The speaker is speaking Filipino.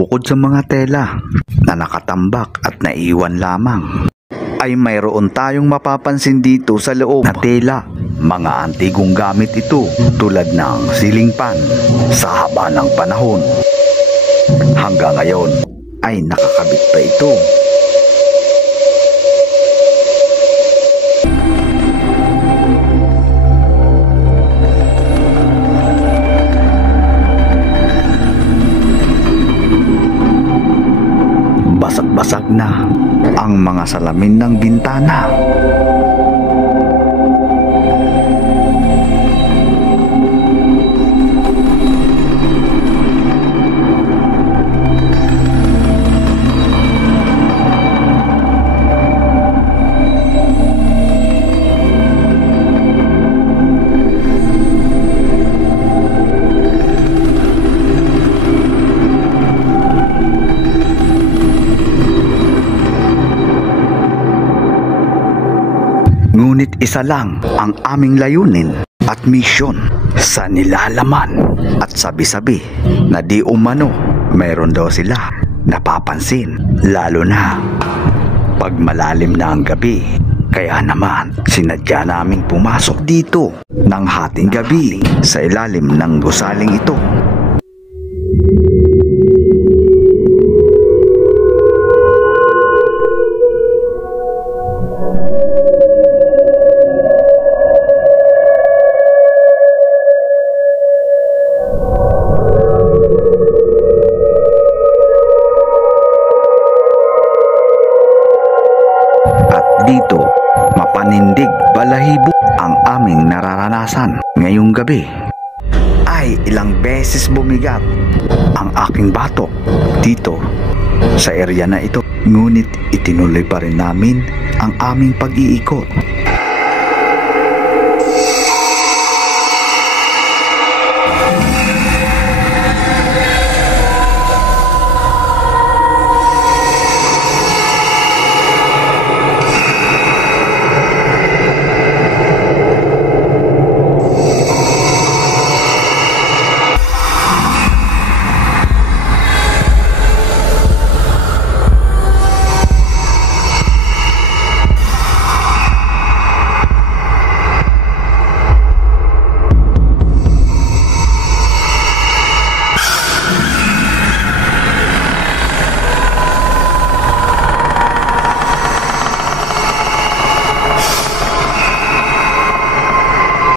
Bukod sa mga tela na nakatambak at naiwan lamang, ay mayroon tayong mapapansin dito sa loob na tela. Mga antigong gamit ito tulad ng ceiling fan sa haba ng panahon. Hanggang ngayon ay nakakabit pa ito. Basag-basag na ang mga salamin ng bintana. Ngunit isa lang ang aming layunin at misyon sa nilalaman at sabi-sabi na di umano mayroon daw sila napapansin, lalo na pag malalim na ang gabi. Kaya naman sinadya naming pumasok dito ng hating gabi sa ilalim ng gusaling ito. Dito, mapanindig balahibo ang aming nararanasan ngayong gabi. Ay ilang beses bumigat ang aking batok dito sa area na ito. Ngunit itinuloy pa rin namin ang aming pag-iikot